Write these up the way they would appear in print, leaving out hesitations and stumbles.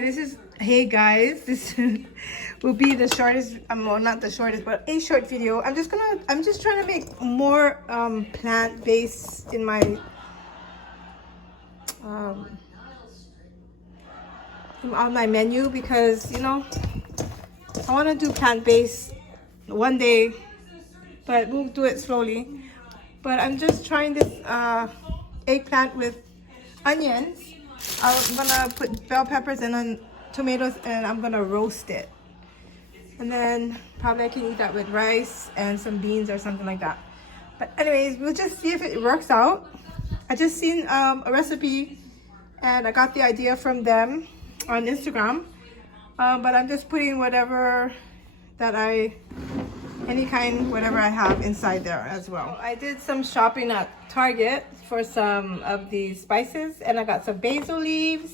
This is, hey guys, this will be the shortest, well, not the shortest, but a short video. I'm just trying to make more plant-based in my on my menu, because you know I want to do plant-based one day, but we'll do it slowly. But I'm just trying this eggplant with onions. I'm gonna put bell peppers and then tomatoes, and I'm gonna roast it, and then probably I can eat that with rice and some beans or something like that. But anyways, we'll just see if it works out. I just seen a recipe and I got the idea from them on Instagram, but I'm just putting whatever that whatever I have inside there as well. I did some shopping at Target for some of these spices, and I got some basil leaves,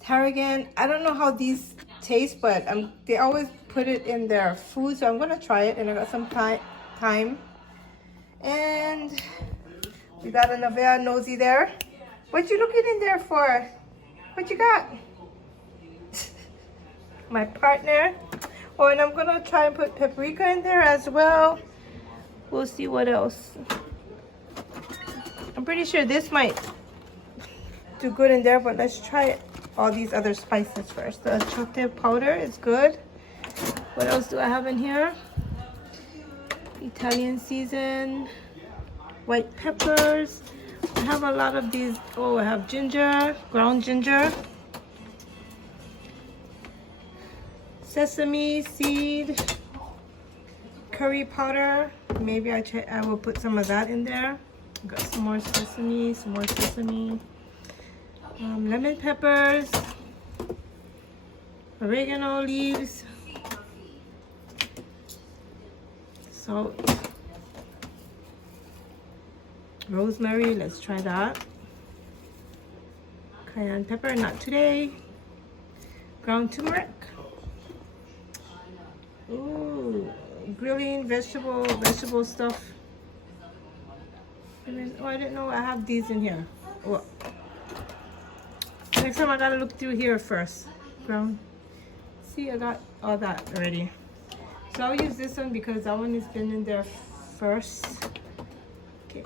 tarragon. I don't know how these taste, but they always put it in their food, so I'm gonna try it. And I got some thyme, and we got an Avea nosy there. What you looking in there for? What you got? My partner. Oh, and I'm gonna try and put paprika in there as well. We'll see what else. I'm pretty sure this might do good in there, but let's try all these other spices first. The chote powder is good. What else do I have in here? Italian season, white peppers. I have a lot of these. Oh, I have ginger, ground ginger, sesame seed, curry powder. Maybe I will put some of that in there. Got some more sesame, lemon peppers, oregano leaves, salt, rosemary. Let's try that. Cayenne pepper, not today. Ground turmeric. Ooh, grilling vegetable stuff. And then, oh, I didn't know I have these in here. Oh. Next time I gotta look through here first. Ground. See, I got all that already. So I'll use this one because that one has been in there first. Okay.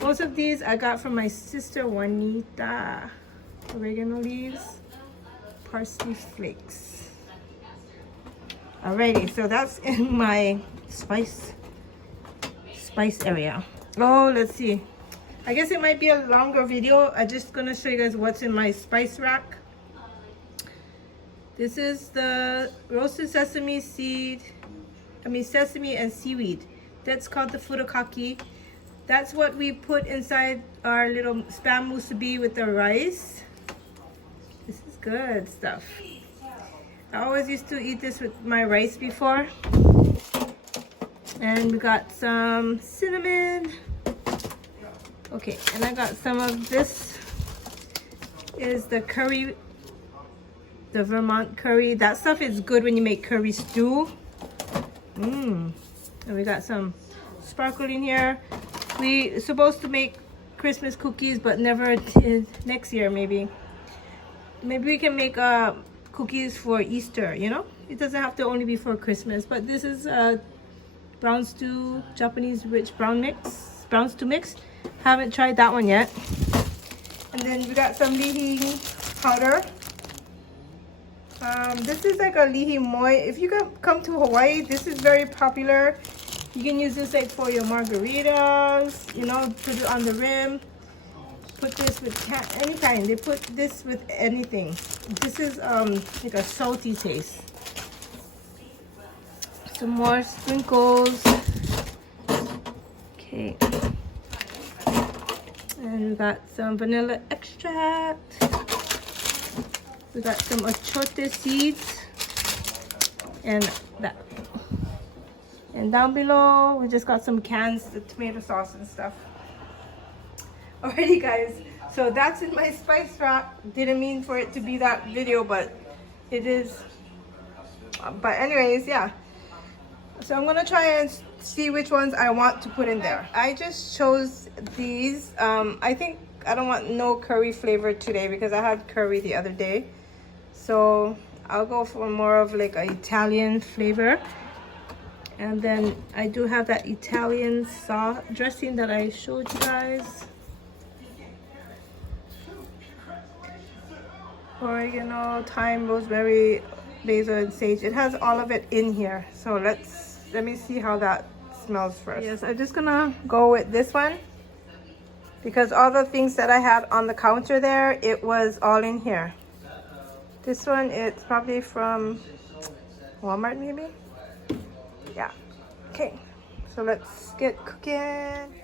Most of these I got from my sister Juanita. Oregano leaves, parsley flakes. Alrighty, so that's in my spice area. Oh, let's see. I guess it might be a longer video. I'm just gonna show you guys what's in my spice rack. This is the roasted sesame and seaweed. That's called the furikake. That's what we put inside our little spam musubi with the rice. This is good stuff. I always used to eat this with my rice before. And we got some cinnamon. Okay, and I got some of this. Is the curry, the Vermont curry. That stuff is good when you make curry stew. And we got some sparkle in here. We supposed to make Christmas cookies, but never did. Next year maybe. Maybe we can make cookies for Easter, you know? It doesn't have to only be for Christmas. But this is brown stew, Japanese rich brown stew mix. Haven't tried that one yet. And then we got some lihi powder. This is like a lihi moi. If you come to Hawaii, this is very popular. You can use this like for your margaritas, you know, put it on the rim. Put this with any kind. They put this with anything. This is like a salty taste. Some more sprinkles. Okay. And we got some vanilla extract. We got some achote seeds. And that. And down below, we just got some cans, the tomato sauce and stuff. Alrighty guys, so that's in my spice rack. Didn't mean for it to be that video, but it is. But anyways, yeah. So I'm gonna try and see which ones I want to put in there. I just chose these. I think I don't want no curry flavor today because I had curry the other day. So I'll go for more of like an Italian flavor. And then I do have that Italian sauce dressing that I showed you guys. Oregano, thyme, rosemary, basil, and sage. It has all of it in here. So let me see how that smells first. Yes, I'm just gonna go with this one because all the things that I had on the counter there, it was all in here. This one, it's probably from Walmart maybe? Yeah. Okay, so let's get cooking.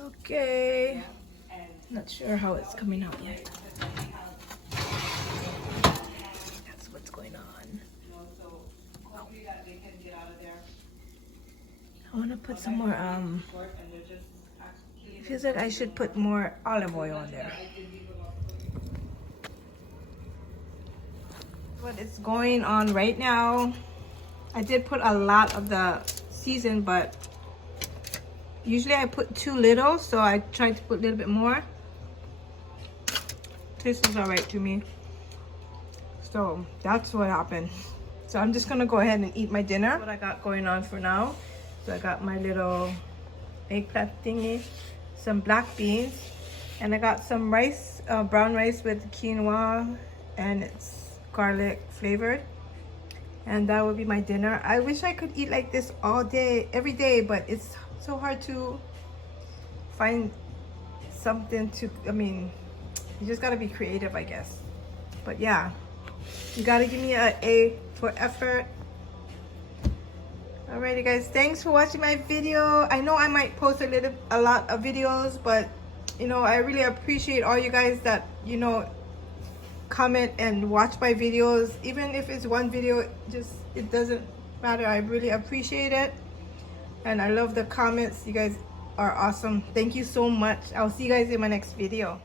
Okay. Not sure how it's coming out yet. That's what's going on. Oh. I want to put some more, it feels like I should put more olive oil on there. What is going on right now, I did put a lot of the season, but usually I put too little, so I tried to put a little bit more. This is all right to me. So that's what happened. So I'm just gonna go ahead and eat my dinner. That's what I got going on for now. So I got my little eggplant thingy, some black beans, and I got some rice, brown rice with quinoa, and it's garlic flavored. And that will be my dinner. I wish I could eat like this all day, every day, but it's so hard to find something to, I mean, you just gotta be creative, I guess. But yeah, you gotta give me an A for effort. Alrighty guys, thanks for watching my video. I know I might post a lot of videos, but you know, I really appreciate all you guys that, you know, comment and watch my videos. Even if it's one video, it doesn't matter. I really appreciate it, and I love the comments. You guys are awesome. Thank you so much. I'll see you guys in my next video.